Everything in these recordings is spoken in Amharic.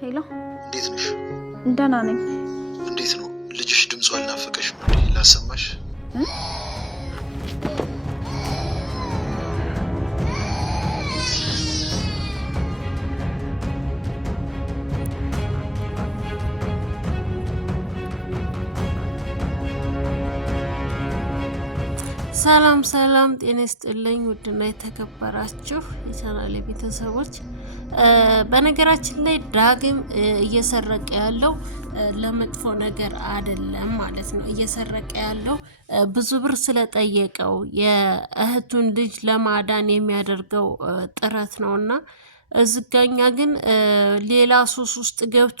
ሄሎ፣ እንዴት ነሽ? ደህና ነኝ። እንዴት ነው ልጅሽ? ድምጿ አልናፈቀሽም እንዴ? ላሰማሽ? ሰላም ሰላም፣ ጤና ይስጥልኝ ውድና የተከበራችሁ የቻናሌ ቤተሰቦች፣ በነገራችን ላይ ዳግም እየሰረቀ ያለው ለመጥፎ ነገር አይደለም ማለት ነው። እየሰረቀ ያለው ብዙ ብር ስለጠየቀው የእህቱን ልጅ ለማዳን የሚያደርገው ጥረት ነውና እዝጋኛ ግን ሌላ ሱስ ውስጥ ገብቶ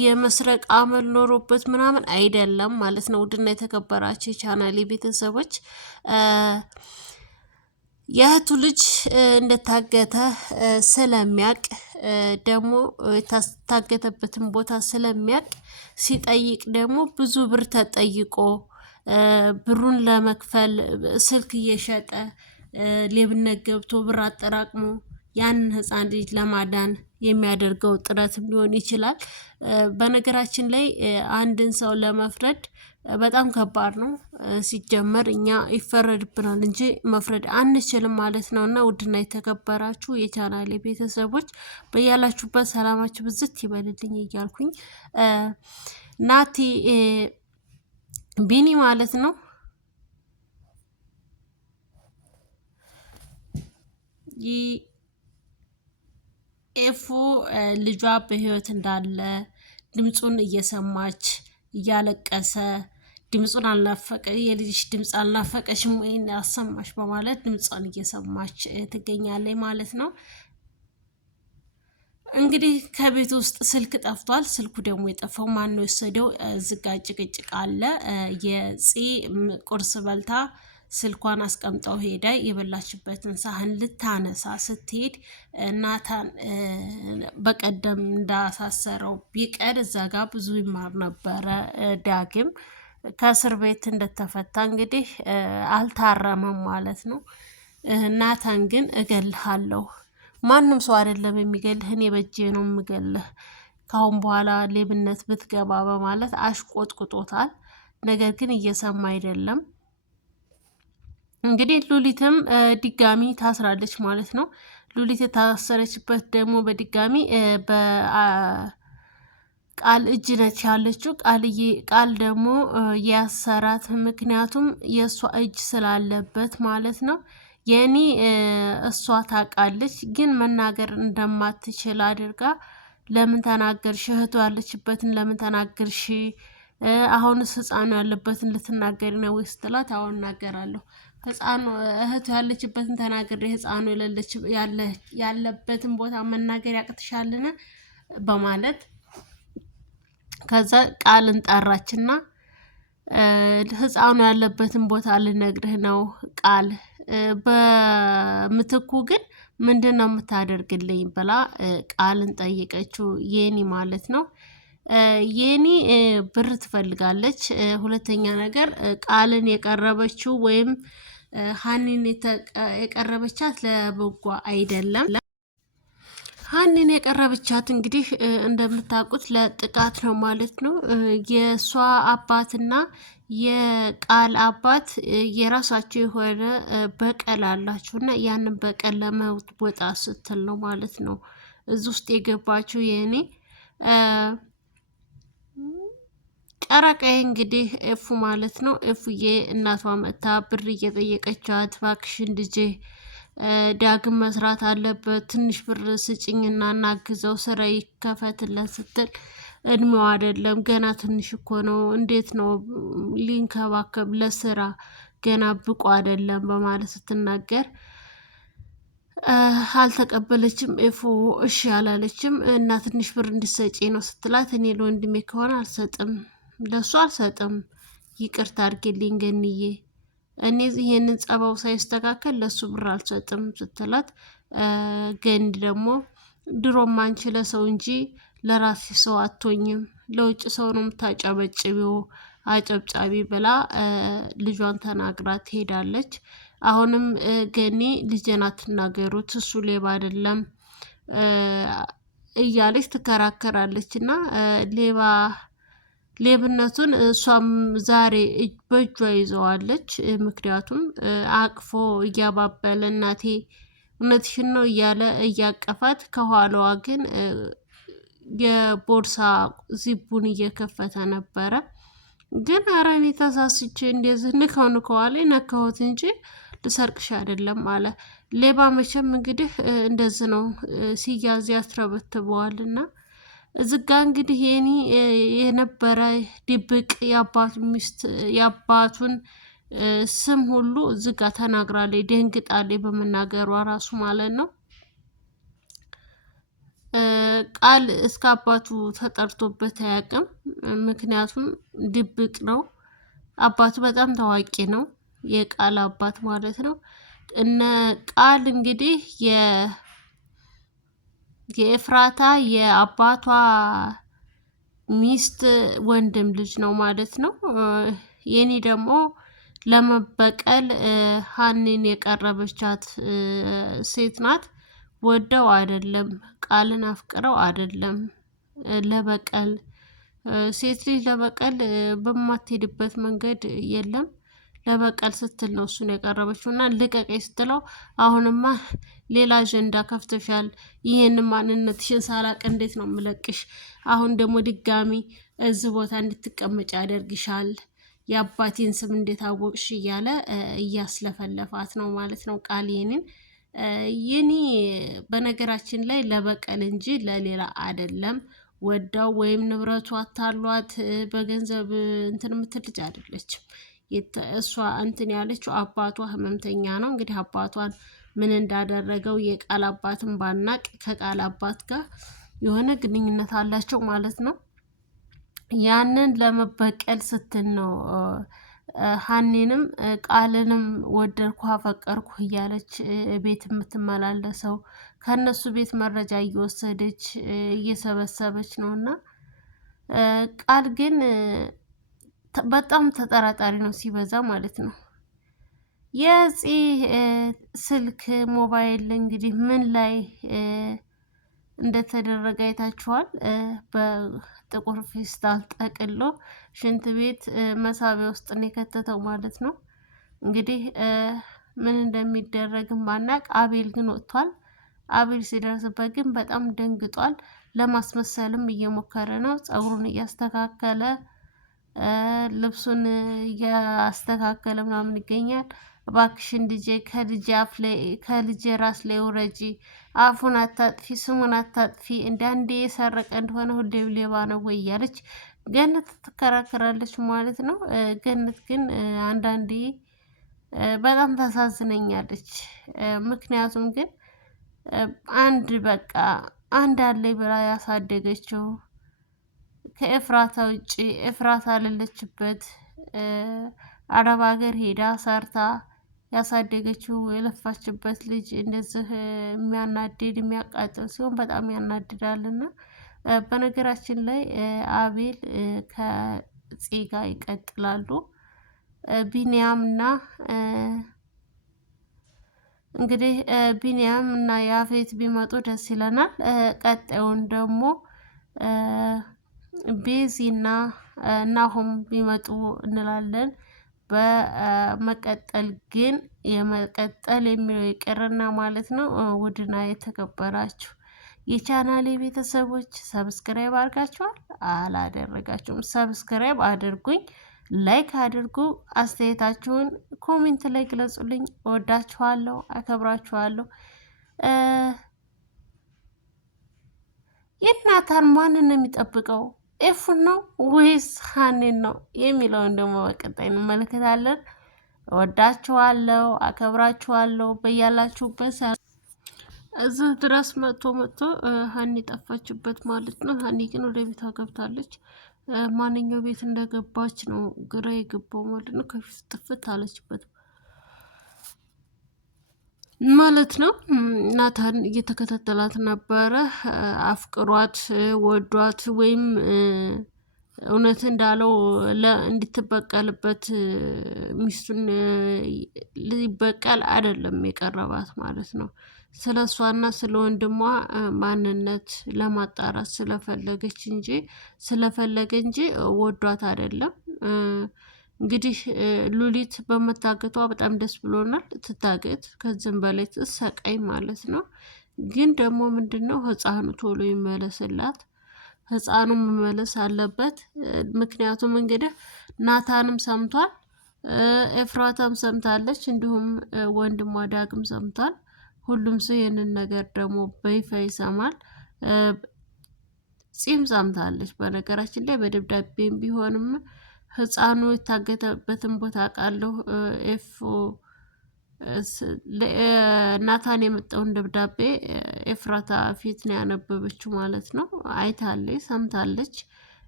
የመስረቅ አመል ኖሮበት ምናምን አይደለም ማለት ነው። ውድና የተከበራችሁ የቻናሌ ቤተሰቦች የእህቱ ልጅ እንደታገተ ስለሚያቅ ደግሞ የታገተበትን ቦታ ስለሚያቅ ሲጠይቅ ደግሞ ብዙ ብር ተጠይቆ ብሩን ለመክፈል ስልክ እየሸጠ ሌብነት ገብቶ ብር አጠራቅሞ ያንን ህፃን ልጅ ለማዳን የሚያደርገው ጥረትም ሊሆን ይችላል። በነገራችን ላይ አንድን ሰው ለመፍረድ በጣም ከባድ ነው። ሲጀመር እኛ ይፈረድብናል እንጂ መፍረድ አንችልም ማለት ነውና ውድና የተከበራችሁ የቻናሌ ቤተሰቦች በያላችሁበት ሰላማችሁ ብዝት ይበልልኝ እያልኩኝ ናቲ ቢኒ ማለት ነው ኤፉ ልጇ በህይወት እንዳለ ድምጹን እየሰማች እያለቀሰ ድምጹን አልናፈቀ የልጅሽ ድምጽ አልናፈቀሽም ወይ አሰማሽ በማለት ድምጿን እየሰማች ትገኛለች ማለት ነው። እንግዲህ ከቤት ውስጥ ስልክ ጠፍቷል። ስልኩ ደግሞ የጠፋው ማን ነው የወሰደው? ዝጋ ጭቅጭቅ አለ። የፂ ቁርስ በልታ ስልኳን አስቀምጠው ሄዳ የበላችበትን ሳህን ልታነሳ ስትሄድ ናታን በቀደም እንዳሳሰረው ቢቀር እዛ ጋር ብዙ ይማር ነበረ። ዳግም ከእስር ቤት እንደተፈታ እንግዲህ አልታረመም ማለት ነው። ናታን ግን እገልሃለሁ፣ ማንም ሰው አይደለም የሚገልህ፣ እኔ በእጄ ነው የምገልህ፣ ካሁን በኋላ ሌብነት ብትገባ በማለት አሽቆጥቁጦታል። ነገር ግን እየሰማ አይደለም። እንግዲህ ሉሊትም ድጋሚ ታስራለች ማለት ነው። ሉሊት የታሰረችበት ደግሞ በድጋሚ ቃል እጅ ነች ያለችው። ቃል ደግሞ ያሰራት ምክንያቱም የእሷ እጅ ስላለበት ማለት ነው። የኔ እሷ ታውቃለች፣ ግን መናገር እንደማትችል አድርጋ ለምን ተናገርሽ? እህቱ ያለችበትን ለምን ተናገርሽ? አሁንስ ህፃኑ ያለበትን ልትናገሪ ነው ወይ ስትላት፣ አሁን እናገራለሁ፣ ህፃኑ እህቱ ያለችበትን ተናግሬ ህፃኑ ያለበትን ቦታ መናገር ያቅትሻልን? በማለት ከዛ ቃልን ጠራችና ህፃኑ ያለበትን ቦታ ልነግርህ ነው ቃል፣ በምትኩ ግን ምንድነው የምታደርግልኝ ብላ ቃልን ጠይቀችው። የኒ ማለት ነው። የኒ ብር ትፈልጋለች። ሁለተኛ ነገር ቃልን የቀረበችው ወይም ሀኒን የቀረበቻት ለበጎ አይደለም። ሀኒን የቀረበቻት እንግዲህ እንደምታውቁት ለጥቃት ነው ማለት ነው። የእሷ አባትና የቃል አባት የራሳቸው የሆነ በቀል አላቸው እና ያንን በቀል ለመወጣት ስትል ነው ማለት ነው እዚህ ውስጥ የገባችው። የኔ ጨረቃዬ እንግዲህ ኤፉ ማለት ነው። ኤፉዬ እናቷ መጥታ ብር እየጠየቀቻት እባክሽን ልጄ ዳግም መስራት አለበት፣ ትንሽ ብር ስጭኝና እናግዘው፣ ስራ ይከፈትለት ስትል እድሜው አይደለም ገና ትንሽ እኮ ነው፣ እንዴት ነው ሊንከባከብ ለስራ ገና ብቁ አይደለም በማለት ስትናገር አልተቀበለችም። ኤፉ እሺ አላለችም። እና ትንሽ ብር እንድሰጪ ነው ስትላት እኔ ለወንድሜ ከሆነ አልሰጥም፣ ለሱ አልሰጥም፣ ይቅርታ አድርጌልኝ ገንዬ፣ እኔ ይሄንን ጸባው ሳይስተካከል ለሱ ብር አልሰጥም ስትላት፣ ገንድ ደግሞ ድሮም አንቺ ለሰው እንጂ ለራሴ ሰው አትሆኝም፣ ለውጭ ሰው ነው የምታጨበጭቢው፣ አጨብጫቢ ብላ ልጇን ተናግራ ትሄዳለች። አሁንም ገኒ ልጄን አትናገሩት፣ እሱ ሌባ አይደለም እያለች ትከራከራለች እና ሌብነቱን እሷም ዛሬ በእጇ ይዘዋለች። ምክንያቱም አቅፎ እያባበለ እናቴ እውነትሽን ነው እያለ እያቀፋት፣ ከኋላዋ ግን የቦርሳ ዚቡን እየከፈተ ነበረ። ግን ኧረ እኔ ተሳስቼ እንደዚህ ንከው አለ። ነካሁት እንጂ ልሰርቅሽ አይደለም አለ። ሌባ መቼም እንግዲህ እንደዚህ ነው ሲያዝ ያስረበትበዋል። እና እዝጋ እንግዲህ የኔ የነበረ ድብቅ የአባቱን ስም ሁሉ እዝጋ ተናግራለች። ደንግጣለች በመናገሯ ራሱ ማለት ነው። ቃል እስከ አባቱ ተጠርቶበት አያውቅም። ምክንያቱም ድብቅ ነው። አባቱ በጣም ታዋቂ ነው፣ የቃል አባት ማለት ነው። እነ ቃል እንግዲህ የኤፍራታ የአባቷ ሚስት ወንድም ልጅ ነው ማለት ነው። የኔ ደግሞ ለመበቀል ሀኒን የቀረበቻት ሴት ናት። ወደው አይደለም፣ ቃልን አፍቅረው አይደለም። ለበቀል ሴት ልጅ ለበቀል በማትሄድበት መንገድ የለም። ለበቀል ስትል ነው እሱን የቀረበችው እና ልቀቀኝ ስትለው አሁንማ ሌላ አጀንዳ ከፍተሻል፣ ይህን ማንነትሽን ሳላቅ እንዴት ነው ምለቅሽ? አሁን ደግሞ ድጋሚ እዚህ ቦታ እንድትቀመጭ ያደርግሻል፣ የአባቴን ስም እንዴት አወቅሽ? እያለ እያስለፈለፋት ነው ማለት ነው ቃል ይህኒ በነገራችን ላይ ለበቀል እንጂ ለሌላ አይደለም። ወዳው ወይም ንብረቱ አታሏት በገንዘብ እንትን የምትል ልጅ አይደለችም። እሷ እንትን ያለችው አባቷ ህመምተኛ ነው። እንግዲህ አባቷን ምን እንዳደረገው የቃል አባትን ባናቅ ከቃል አባት ጋር የሆነ ግንኙነት አላቸው ማለት ነው። ያንን ለመበቀል ስትል ነው ሀኒንም ቃልንም ወደድኩ አፈቀርኩ እያለች ቤት የምትመላለሰው። ከነሱ ቤት መረጃ እየወሰደች እየሰበሰበች ነው። እና ቃል ግን በጣም ተጠራጣሪ ነው ሲበዛ ማለት ነው። የዚህ ስልክ ሞባይል እንግዲህ ምን ላይ እንደተደረገ አይታችኋል። በጥቁር ፌስታል ጠቅሎ ሽንት ቤት መሳቢያ ውስጥ ነው የከተተው ማለት ነው። እንግዲህ ምን እንደሚደረግም ባናቅ፣ አቤል ግን ወጥቷል። አቤል ሲደርስበት ግን በጣም ደንግጧል። ለማስመሰልም እየሞከረ ነው። ፀጉሩን እያስተካከለ ልብሱን እያስተካከለ ምናምን ይገኛል። እባክሽን ልጄ ከልጄ ራስ ላይ ውረጂ፣ አፉን አታጥፊ፣ ስሙን አታጥፊ፣ እንደ አንዴ የሰረቀ እንደሆነ ሁሌም ሌባ ነው ወይ እያለች ገነት ትከራከራለች ማለት ነው። ገነት ግን አንዳንዴ በጣም ታሳዝነኛለች። ምክንያቱም ግን አንድ አለኝ ብላ ያሳደገችው ከኤፍራታ ውጭ ኤፍራታ ሌለችበት አረብ ሀገር ሄዳ ሰርታ ያሳደገችው የለፋችበት ልጅ እንደዚህ የሚያናድድ የሚያቃጥል ሲሆን በጣም ያናድዳልና። በነገራችን ላይ አቤል ከፄ ጋር ይቀጥላሉ። ቢኒያም እና እንግዲህ ቢኒያም እና ያፌት ቢመጡ ደስ ይለናል። ቀጣዩን ደግሞ ቤዚና ናሆም ቢመጡ እንላለን። በመቀጠል ግን የመቀጠል የሚለው ይቅርና ማለት ነው። ውድና የተከበራችሁ የቻናሌ ቤተሰቦች ሰብስክራይብ አድርጋችኋል? አላደረጋችሁም? ሰብስክራይብ አድርጉኝ፣ ላይክ አድርጉ፣ አስተያየታችሁን ኮሜንት ላይ ግለጹልኝ። እወዳችኋለሁ፣ አከብራችኋለሁ። የናታን ማንን ነው የሚጠብቀው? ኤፉን ነው ወይስ ሀኔን ነው የሚለውን ደግሞ በቀጣይ እንመለከታለን። እወዳችኋለሁ፣ አከብራችኋለሁ። በያላችሁበት እዚህ ድረስ መጥቶ ሀኒ ጠፋችበት ማለት ነው። ሀኒ ግን ወደ ቤቷ ገብታለች። ማንኛው ቤት እንደገባች ነው ግራ የገባው ማለት ነው። ከፊት ጥፍት አለችበት ማለት ነው። ናታን እየተከታተላት ነበረ። አፍቅሯት ወዷት ወይም እውነት እንዳለው እንድትበቀልበት ሚስቱን ሊበቀል አይደለም የቀረባት ማለት ነው። ስለ እሷና ስለ ወንድሟ ማንነት ለማጣራት ስለፈለገ እንጂ ወዷት አይደለም። እንግዲህ ሉሊት በመታገቷ በጣም ደስ ብሎናል። ትታገት፣ ከዚህም በላይ ትሰቃይ ማለት ነው። ግን ደግሞ ምንድነው ህፃኑ ቶሎ ይመለስላት። ህፃኑ መመለስ አለበት። ምክንያቱም እንግዲህ ናታንም ሰምቷል፣ ኤፍራታም ሰምታለች፣ እንዲሁም ወንድሟ ዳግም ሰምቷል። ሁሉም ሰው ይህንን ነገር ደግሞ በይፋ ይሰማል። ፂም ሰምታለች። በነገራችን ላይ በደብዳቤም ቢሆንም ህፃኑ የታገተበትን ቦታ አውቃለሁ። ናታን የመጣውን ደብዳቤ ኤፍራታ ፊት ነው ያነበበችው ማለት ነው። አይታለች፣ ሰምታለች።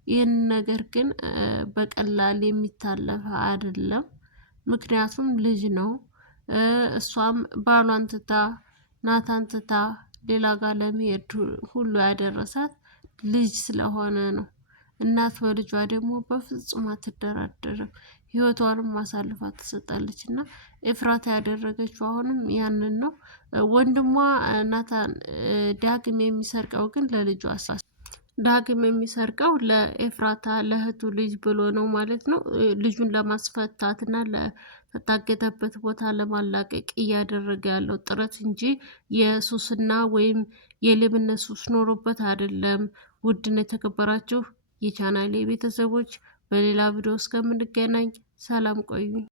ይህን ነገር ግን በቀላል የሚታለፍ አይደለም። ምክንያቱም ልጅ ነው። እሷም ባሏን ትታ ናታን ትታ ሌላ ጋር ለመሄድ ሁሉ ያደረሳት ልጅ ስለሆነ ነው። እናት በልጇ ደግሞ በፍጹም አትደራደርም። ህይወቷንም ማሳልፋ ትሰጣለች። እና ኤፍራታ ያደረገችው አሁንም ያንን ነው። ወንድሟ ናታን ዳግም የሚሰርቀው ግን ለልጇ ዳግም የሚሰርቀው ለኤፍራታ ለእህቱ ልጅ ብሎ ነው ማለት ነው። ልጁን ለማስፈታት እና ለታገተበት ቦታ ለማላቀቅ እያደረገ ያለው ጥረት እንጂ የሱስና ወይም የሌብነት ሱስ ኖሮበት አይደለም። ውድና የተከበራችሁ የቻናሌ ቤተሰቦች በሌላ ቪዲዮ እስከምንገናኝ ሰላም ቆዩ።